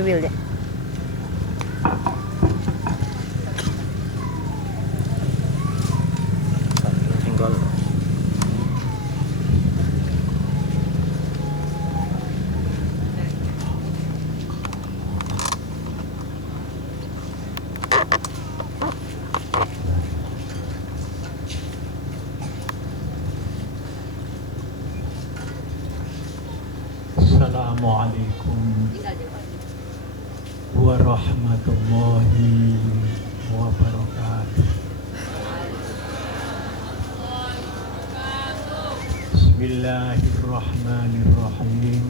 Will ya. Tinggal Assalamualaikum warahmatullahi wabarakatuh. Bismillahirrahmanirrahim.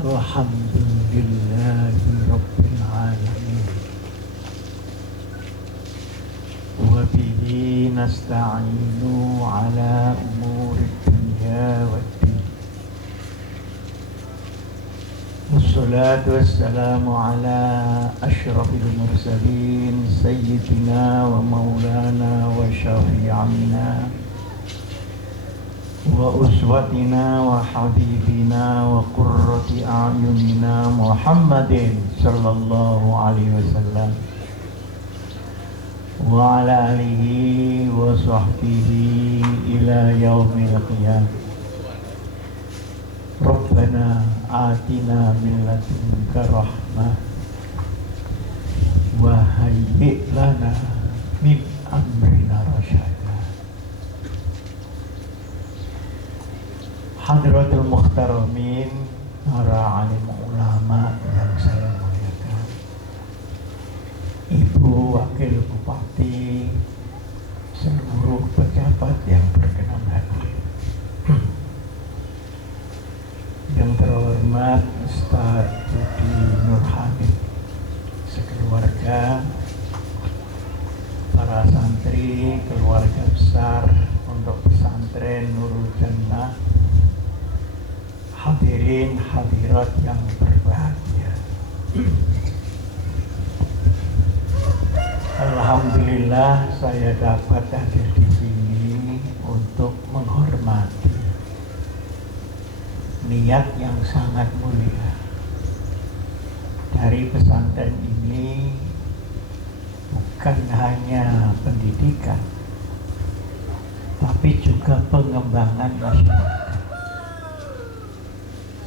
Alhamdulillahi rabbil alamin. Wa bihi nasta'inu ala umuri dunya waddin. Wassalatu wassalamu ala asyrafil mursalin sayyidina wa maulana wa syafi'ina wa uswatina wa habibina wa qurrati a'yunina Muhammadin sallallahu alaihi wasallam wa ala alihi wa sahbihi ila yaumil qiyamah. Rabbana atina min ladunka rahmah wa hayyi' lana min amrina rasyada. Hadratul muhtaramin, para alim ulama yang saya muliakan, Ibu Wakil Bupati, seluruh pejabat yang berkenan hadir, yang terhormat Ustaz Budi Nur Hamid, sekeluarga, para santri, keluarga besar Pondok Pesantren Nurul Jannah, hadirin hadirat yang berbahagia. Alhamdulillah saya dapat hadir di sini untuk menghormati niat yang sangat mulia dari pesantren ini, bukan hanya pendidikan tapi juga pengembangan masyarakat,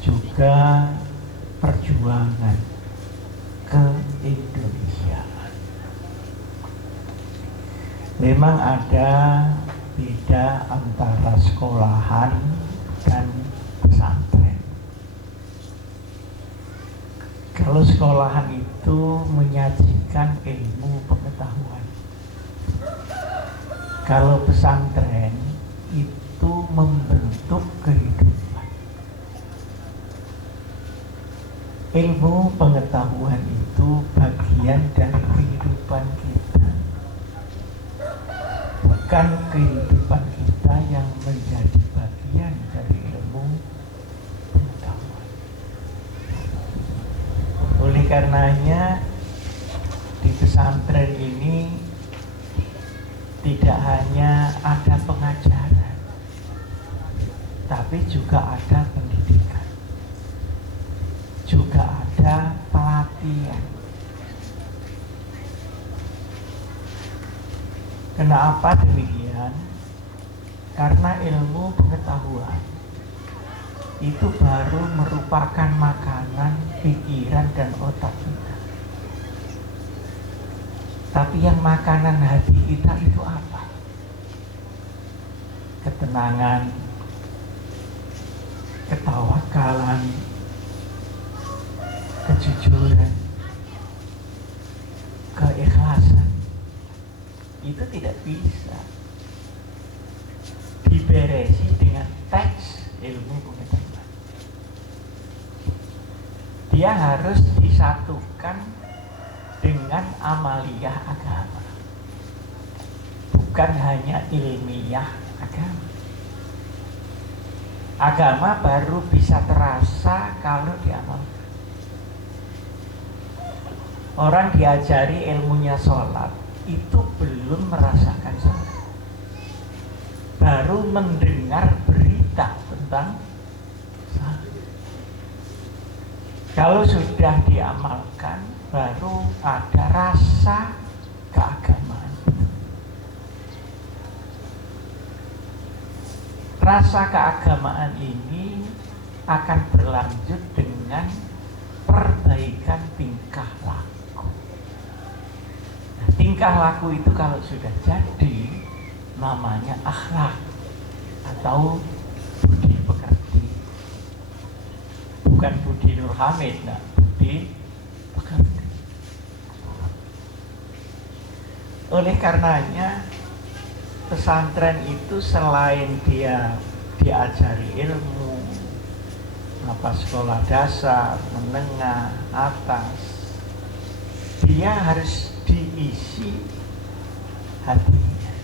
juga perjuangan ke-Indonesiaan. Memang ada beda antara sekolahan dan pesantren. Kalau sekolahan itu menyajikan ilmu pengetahuan, kalau pesantren itu membentuk kehidupan. Ilmu pengetahuan itu bagian dari kehidupan kita, bukan kehidupan kita yang menjadi bagian dari ilmu pengetahuan. Oleh karenanya di pesantren ini tidak hanya ada pengajaran, tapi juga ada pendidikan, juga ada pelatihan. Kenapa demikian? Karena ilmu pengetahuan itu baru merupakan makanan pikiran dan otak kita. Tapi yang makanan hati kita itu apa? Ketenangan, ketawakalan, kejujuran, keikhlasan. Itu tidak bisa diberesi dengan teks ilmu pengetahuan. Dia harus disatukan dengan amaliyah agama, bukan hanya ilmiah agama. Agama baru bisa terasa kalau diamalkan. Orang diajari ilmunya sholat, itu belum merasakan sholat, baru mendengar berita tentang sholat. Kalau sudah diamalkan, baru ada rasa keagamaan. Rasa keagamaan ini akan berlanjut dengan perbaikan tingkah laku. Nah, tingkah laku itu kalau sudah jadi, namanya akhlak atau budi pekerti. Bukan budi Nur Hamid, nah, budi pekerti. Oleh karenanya pesantren itu selain dia diajari ilmu, sekolah dasar, menengah, atas, dia harus diisi hatinya.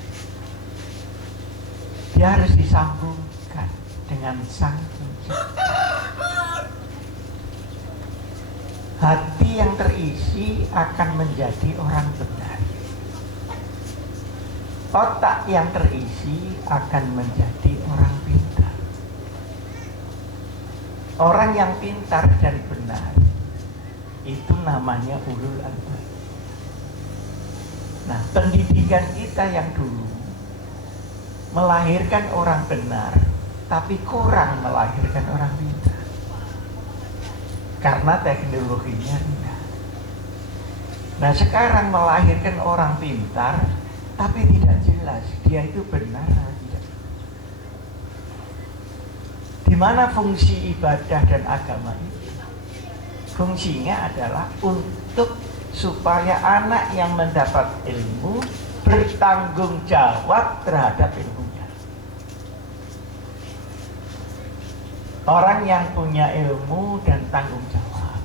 Dia harus disambungkan dengan Sang Pencipta. Hati yang terisi akan menjadi orang benar. Otak yang terisi akan menjadi orang pintar. Orang yang pintar dan benar itu namanya ulul albab. Nah, pendidikan kita yang dulu melahirkan orang benar, tapi kurang melahirkan orang pintar. Karena teknologinya rendah. Nah, sekarang melahirkan orang pintar, tapi tidak jelas dia itu benar atau tidak. Di mana fungsi ibadah dan agama itu? Fungsinya adalah untuk supaya anak yang mendapat ilmu bertanggung jawab terhadap ilmunya. Orang yang punya ilmu dan tanggung jawab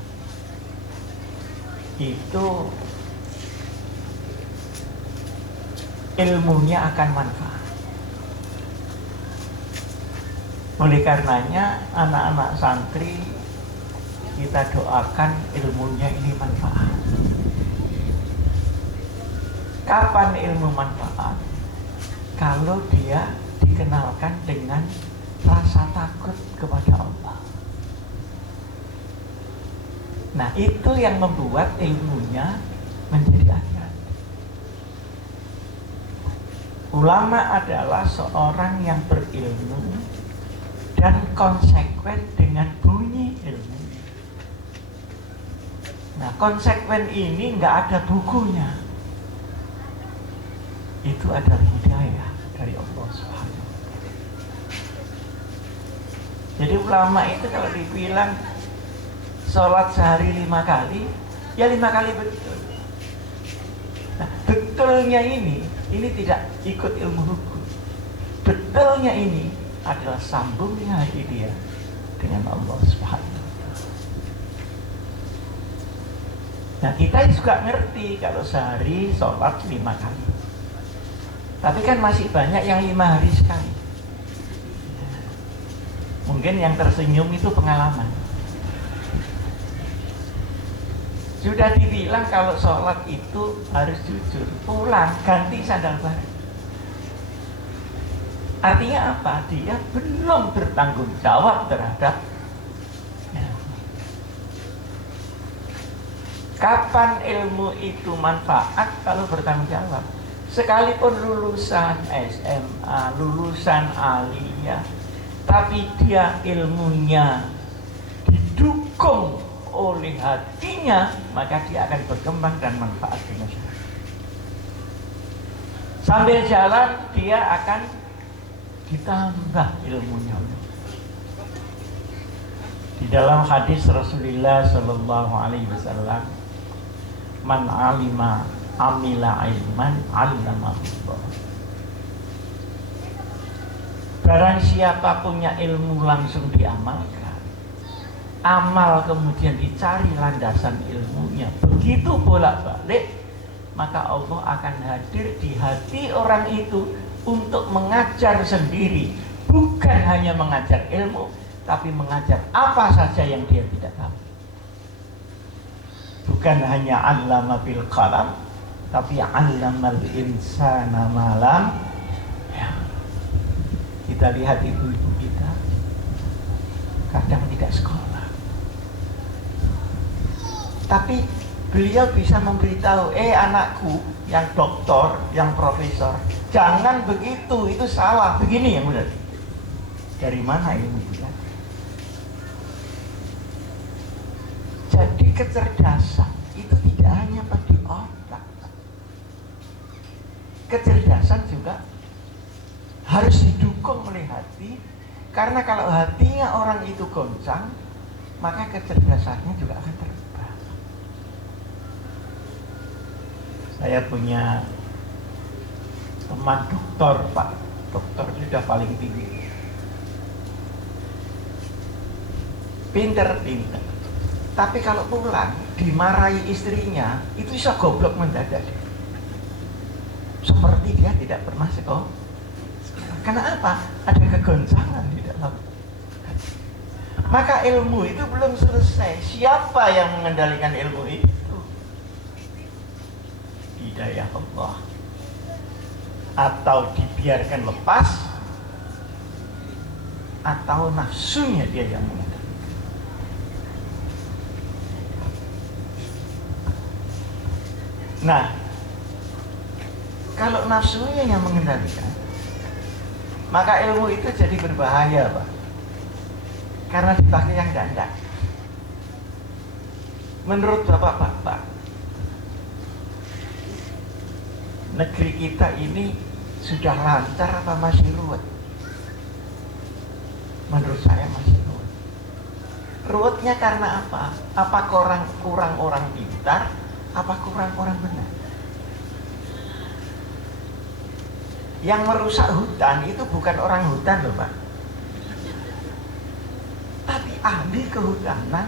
itu ilmunya akan manfaat. Oleh karenanya anak-anak santri kita doakan ilmunya ini manfaat. Kapan ilmu manfaat? Kalau dia dikenalkan dengan rasa takut kepada Allah. Nah, itu yang membuat ilmunya menjadi akhirat. Ulama adalah seorang yang berilmu dan konsekuen dengan bunyi ilmu. Nah, konsekuen ini nggak ada bukunya. Itu adalah hidayah dari Allah Subhanahu wa Ta'ala. Jadi ulama itu kalau dibilang sholat sehari 5 kali, ya 5 kali betul. Nah, betulnya ini tidak ikut ilmu hukum. Betulnya ini adalah sambungnya hati dia dengan Allah Subhanahu wa Ta'ala. Nah, kita juga ngerti kalau sehari sholat 5 kali. Tapi kan masih banyak yang 5 hari sekali. Mungkin yang tersenyum itu pengalaman. Sudah dibilang kalau sholat itu harus jujur, pulang ganti sandal baru. Artinya apa? Dia belum bertanggung jawab terhadap kapan ilmu itu manfaat kalau bertanggung jawab. Sekalipun lulusan SMA, lulusan aliyah, tapi dia ilmunya didukung oleh hatinya, maka dia akan berkembang dan manfaat di masyarakat. Sambil jalan dia akan ditambah ilmunya. Di dalam hadis Rasulullah Shallallahu Alaihi Wasallam, man alima amila ilman allamahullah. Barang siapa punya ilmu langsung diamalkan, amal kemudian dicari landasan ilmunya, begitu bolak-balik, maka Allah akan hadir di hati orang itu untuk mengajar sendiri. Bukan hanya mengajar ilmu, tapi mengajar apa saja yang dia tidak tahu. Bukan hanya 'allama bil qalam, tapi 'allamal insana ma lam ya. Kita lihat ibu-ibu kita kadang tidak sekolah, Tapi beliau bisa memberitahu, anakku yang doktor, yang profesor, jangan begitu, itu salah, begini yang benar. Dari mana ilmu itu? Jadi kecerdasan itu tidak hanya pada otak. Kecerdasan juga harus didukung oleh hati, karena kalau hatinya orang itu goncang, maka kecerdasannya juga akan terbang. Saya punya teman dokter, Pak. Dokter sudah paling tinggi. Pinter. Tapi kalau pulang dimarahi istrinya, itu bisa goblok mendadak. Seperti dia tidak pernah sekolah. Karena apa? Ada kegoncangan di dalam. Maka ilmu itu belum selesai. Siapa yang mengendalikan ilmu itu? Hidayah Allah. Atau dibiarkan lepas, atau nafsunya dia yang mengendalikan. Nah, kalau nafsunya yang mengendalikan, maka ilmu itu jadi berbahaya, Pak. Karena dipakai yang enggak. Menurut Bapak-bapak, negeri kita ini sudah lancar apa masih ruwet? Menurut saya masih ruwet. Ruwetnya karena apa? Apa kurang orang pintar? Apa kurang orang benar? Yang merusak hutan itu bukan orang hutan loh, Pak, tapi ahli kehutanan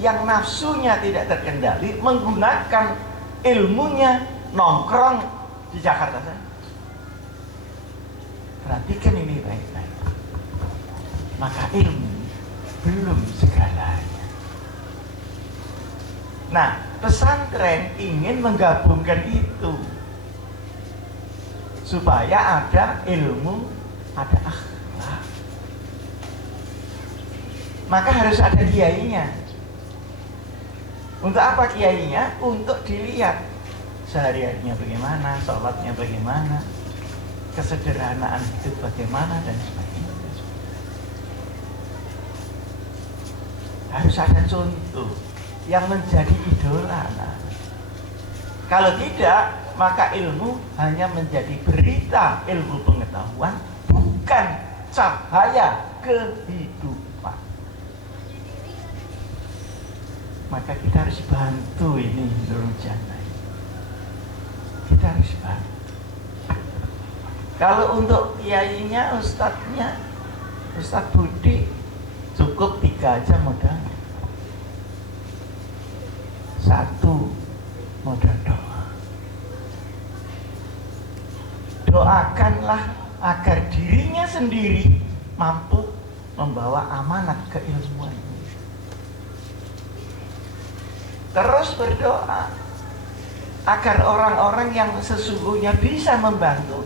yang nafsunya tidak terkendali, menggunakan ilmunya nongkrong di Jakarta saja. Perhatikan ini baik-baik. Maka ilmu belum segalanya. Nah, pesantren ingin menggabungkan itu supaya ada ilmu, ada akhlak. Maka harus ada kiainya. Untuk apa kiainya? Untuk dilihat sehari-harinya bagaimana, sholatnya bagaimana, kesederhanaan hidup bagaimana, dan sebagainya. Harus ada contoh yang menjadi idola. Nah, kalau tidak, maka ilmu hanya menjadi berita, ilmu pengetahuan, bukan cahaya kehidupan. Maka kita harus bantu ini Nurul Jannah. Kita harus bantu. Kalau untuk kiainya, ustadznya, Ustadz Budi, cukup 3 aja modalnya. 1, modal doa. Doakanlah agar dirinya sendiri mampu membawa amanat keilmuan ini. Terus berdoa agar orang-orang yang sesungguhnya bisa membantu.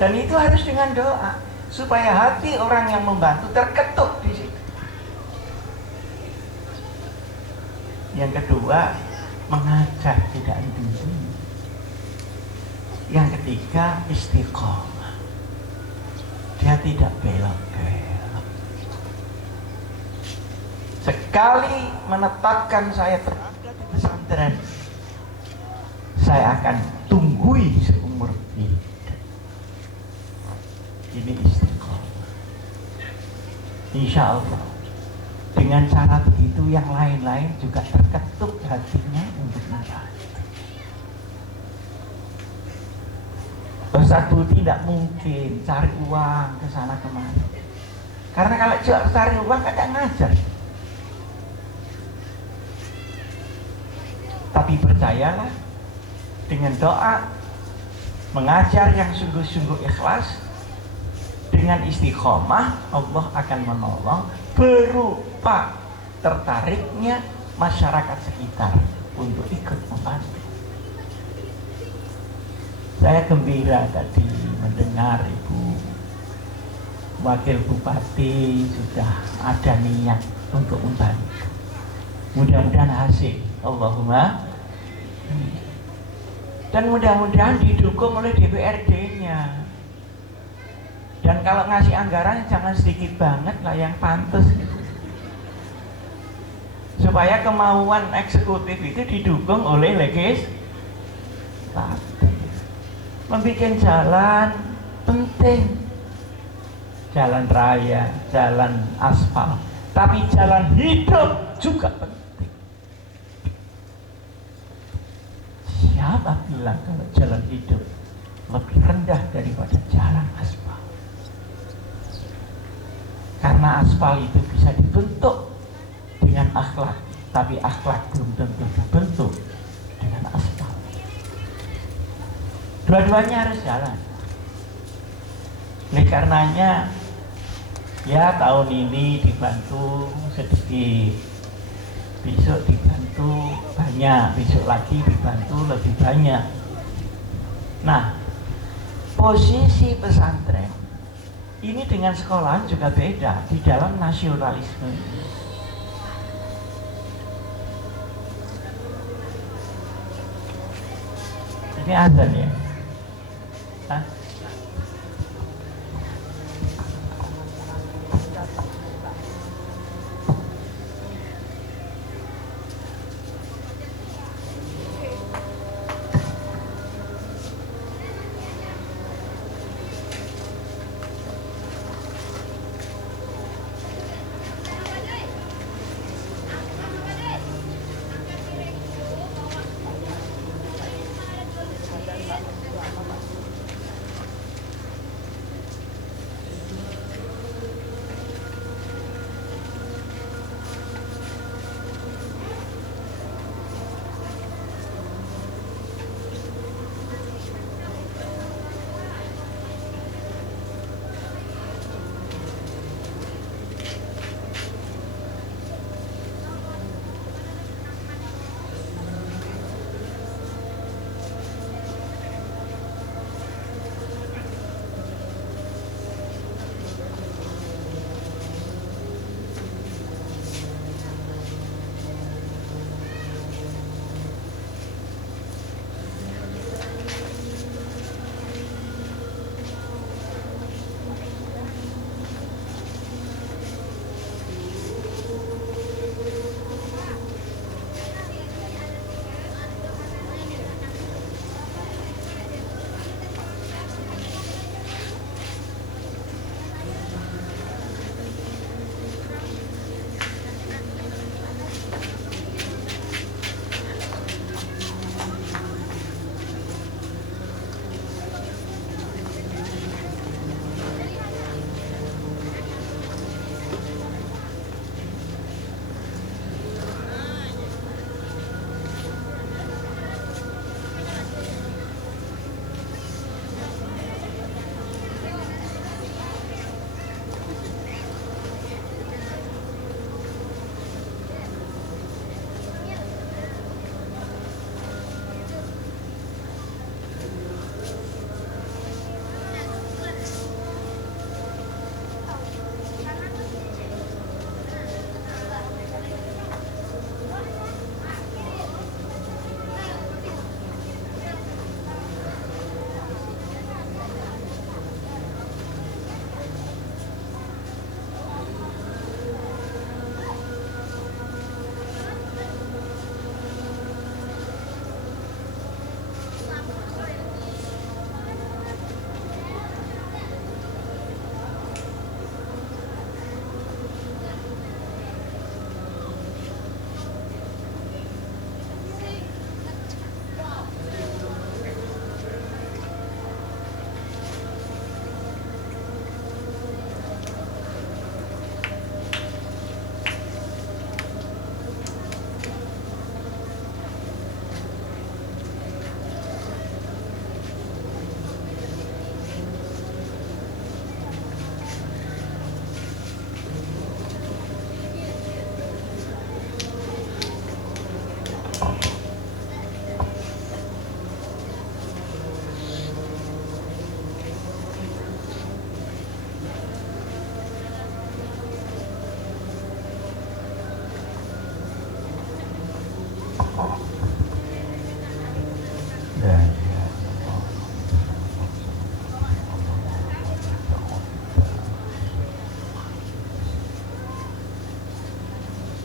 Dan itu harus dengan doa, supaya hati orang yang membantu terketuk di situ. Yang kedua, mengajar tidak henti. Yang ketiga, istiqomah. Dia tidak belok-belok. Sekali menetapkan saya berada di pesantren, saya akan tunggui seumur hidup. Ini istiqomah. Insya Allah dengan cara begitu yang lain-lain juga terketuk hatinya untuk membantu. Ustadz Budi tidak mungkin cari uang ke sana kemari, karena kalau cari uang kadang ngajar. Tapi percayalah, dengan doa, mengajar yang sungguh-sungguh ikhlas, dengan istiqomah, Allah akan menolong berupa tertariknya masyarakat sekitar untuk ikut membantu. Saya gembira tadi mendengar Ibu Wakil Bupati sudah ada niat untuk membantu. Mudah-mudahan hasil, Allahumma. Dan mudah-mudahan didukung oleh DPRD-nya. Dan kalau ngasih anggaran jangan sedikit banget lah, yang pantas gitu. Supaya kemauan eksekutif itu didukung oleh legislatif. Membikin jalan penting, jalan raya, jalan aspal, tapi jalan hidup juga penting. Siapa bilang kalau jalan hidup lebih rendah daripada jalan aspal? Karena aspal itu bisa dibentuk dengan akhlak, tapi akhlak belum tentu dibentuk dengan aspal. Dua-duanya harus jalan. Oleh karenanya, ya tahun ini dibantu sedikit, besok dibantu banyak, besok lagi dibantu lebih banyak. Nah, posisi pesantren ini dengan sekolah juga beda di dalam nasionalisme. Ini azan ya? Hah?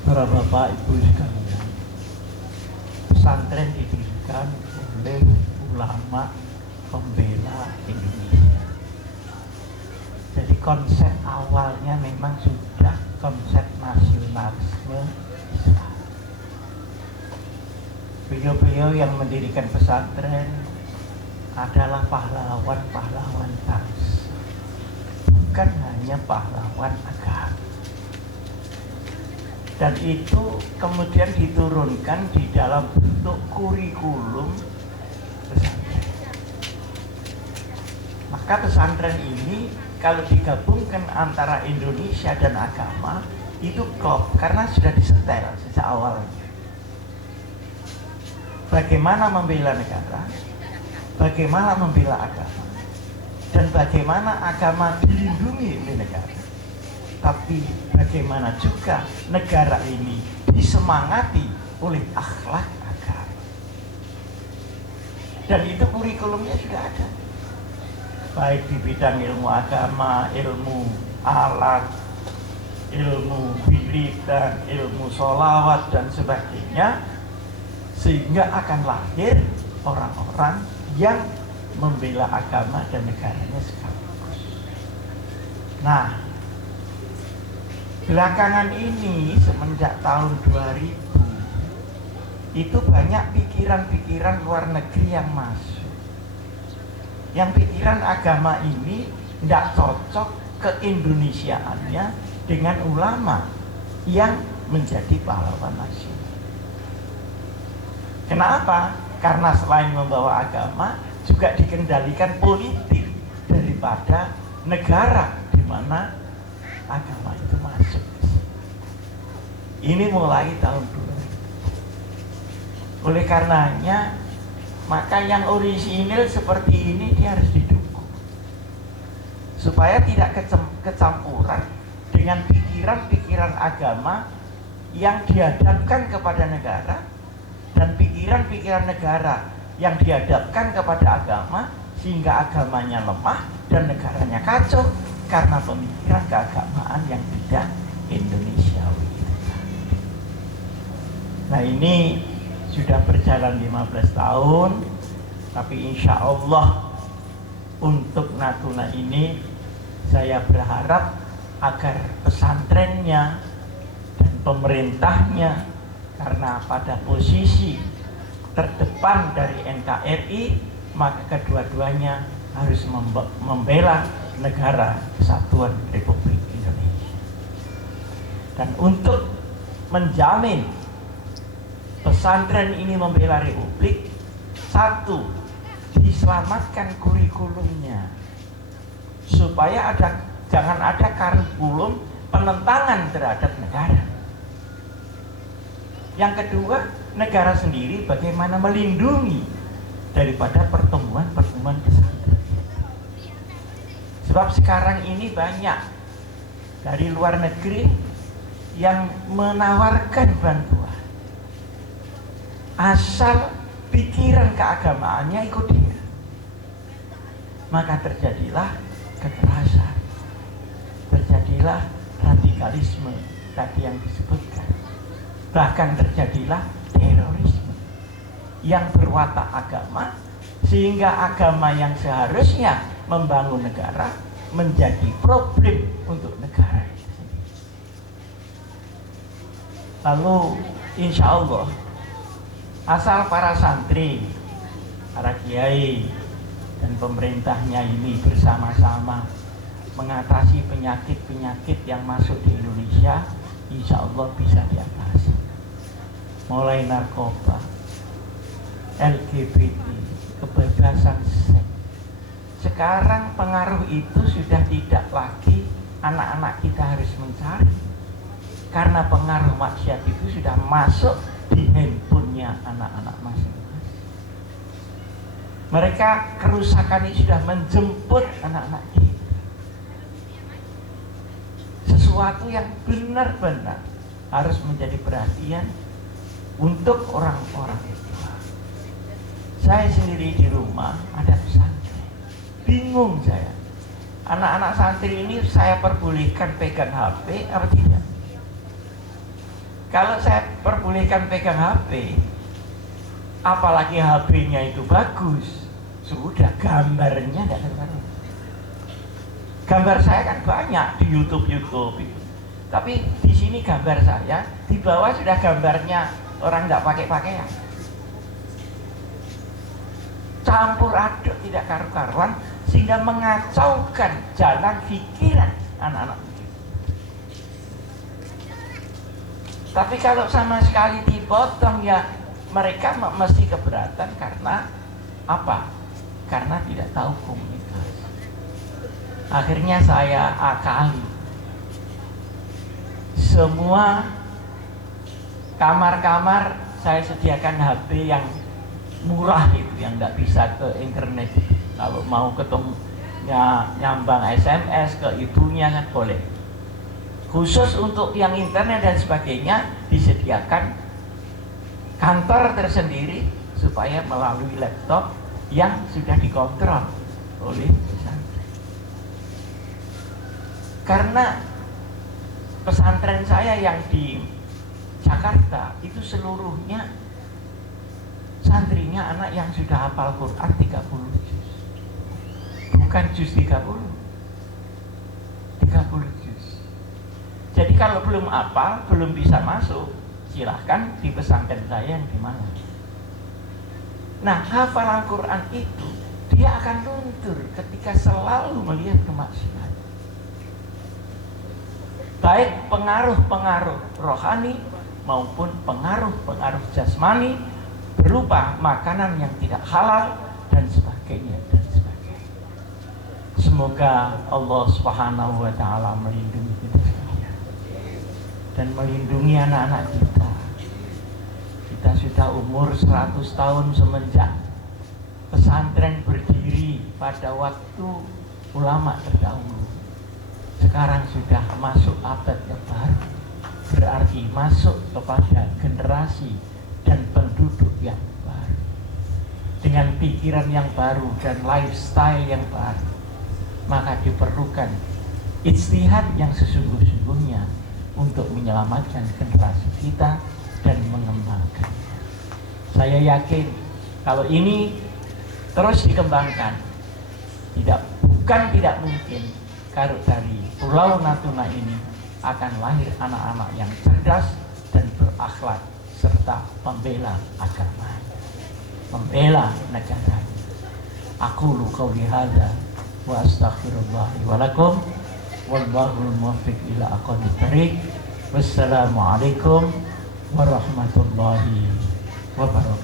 Para bapak ibu sekalian, pesantren didirikan oleh ulama pembela Indonesia. Jadi konsep awalnya memang sudah konsep nasionalisme Islam. Beliau-beliau yang mendirikan pesantren adalah pahlawan-pahlawan bangsa, bukan hanya pahlawan agama. Dan itu kemudian diturunkan di dalam bentuk kurikulum pesantren. Maka pesantren ini kalau digabungkan antara Indonesia dan agama itu klop karena sudah disetel sejak awalnya. Bagaimana membela negara, bagaimana membela agama, dan bagaimana agama dilindungi oleh negara. Tapi bagaimana juga negara ini disemangati oleh akhlak agama. Dan itu kurikulumnya sudah ada. Baik di bidang ilmu agama, ilmu alat, ilmu wiridan, ilmu sholawat dan sebagainya. Sehingga akan lahir orang-orang yang membela agama dan negaranya sekaligus. Nah, belakangan ini semenjak tahun 2000 itu banyak pikiran-pikiran luar negeri yang masuk, yang pikiran agama ini tidak cocok keindonesiaannya dengan ulama yang menjadi pahlawan nasional. Kenapa? Karena selain membawa agama juga dikendalikan politik daripada negara di mana agama itu masuk. Ini mulai tahun 2000. Oleh karenanya, maka yang orisinil seperti ini dia harus didukung supaya tidak kecampuran dengan pikiran-pikiran agama yang dihadapkan kepada negara dan pikiran-pikiran negara yang dihadapkan kepada agama, sehingga agamanya lemah dan negaranya kacau karena pemikiran keagamaan yang tidak Indonesiawi. Nah, ini sudah berjalan 15 tahun, tapi insya Allah untuk Natuna ini saya berharap agar pesantrennya dan pemerintahnya, karena pada posisi terdepan dari NKRI, maka kedua-duanya harus membela negara Kesatuan Republik Indonesia. Dan untuk menjamin pesantren ini membela Republik, satu, diselamatkan kurikulumnya supaya jangan ada kurikulum penentangan terhadap negara. Yang kedua, negara sendiri bagaimana melindungi daripada pertemuan-pertemuan pesantren. Sebab sekarang ini banyak dari luar negeri yang menawarkan bantuan, asal pikiran keagamaannya ikut dia. Maka terjadilah kekerasan, terjadilah radikalisme tadi yang disebutkan. Bahkan terjadilah terorisme yang berwatak agama, sehingga agama yang seharusnya membangun negara menjadi problem untuk negara itu sendiri. Lalu insya Allah asal para santri, para kiai dan pemerintahnya ini bersama-sama mengatasi penyakit-penyakit yang masuk di Indonesia, insya Allah bisa diatasi. Mulai narkoba, LGBT, kebebasan seks. Sekarang pengaruh itu sudah tidak lagi anak-anak kita harus mencari, karena pengaruh maksiat itu sudah masuk di handphonenya anak-anak masing-masing. Mereka kerusakan ini sudah menjemput anak-anak kita. Sesuatu yang benar-benar harus menjadi perhatian untuk orang-orang itu. Saya sendiri di rumah ada pesantren, bingung saya. Anak-anak santri ini saya perbolehkan pegang HP apa tidak? diperbolehkan pegang HP, apalagi HP-nya itu bagus, sudah gambarnya tidak terbaru. Gambar saya kan banyak di YouTube itu, tapi di sini gambar saya, di bawah sudah gambarnya orang tidak pakai pakaian. Campur aduk tidak karu-karuan, sehingga mengacaukan jalan pikiran anak-anak. Tapi kalau sama sekali dipotong, ya mereka mesti keberatan. Karena apa? Karena tidak tahu komunikasi. Akhirnya saya akali, semua kamar-kamar saya sediakan HP yang murah itu, yang nggak bisa ke internet. Kalau mau ketemu nyambang SMS ke ibunya kan boleh. Khusus untuk yang internet dan sebagainya disediakan kantor tersendiri supaya melalui laptop yang sudah dikontrol oleh pesantren. Karena pesantren saya yang di Jakarta itu seluruhnya santrinya anak yang sudah hafal Quran 30 juz. Bukan juz 30 juz. Jadi kalau belum hafal, belum bisa masuk, silahkan di pesantren saya yang di mana. Nah, hafalan Quran itu dia akan luntur ketika selalu melihat kemaksiatan. Baik pengaruh-pengaruh rohani maupun pengaruh-pengaruh jasmani berupa makanan yang tidak halal dan sebagainya dan sebagainya. Semoga Allah Subhanahu wa taala melindungi kita sekalian dan melindungi anak-anak kita. Kita sudah umur 100 tahun semenjak pesantren berdiri pada waktu ulama terdahulu. Sekarang sudah masuk abad yang baru, berarti masuk kepada generasi dan penduduk yang baru, dengan pikiran yang baru dan lifestyle yang baru. Maka diperlukan ijtihad yang sesungguh-sungguhnya untuk menyelamatkan generasi kita dan mengembangkannya. Saya yakin kalau ini terus dikembangkan, bukan tidak mungkin kalau dari Pulau Natuna ini akan lahir anak-anak yang cerdas dan berakhlak serta pembela agama, pembela negara. Aqulu qauli hadza wa astaghfirullah wa lakum wallahul muwaffiq ila aqwamit thariq. Wassalamu alaikum warahmatullahi wabarakatuh.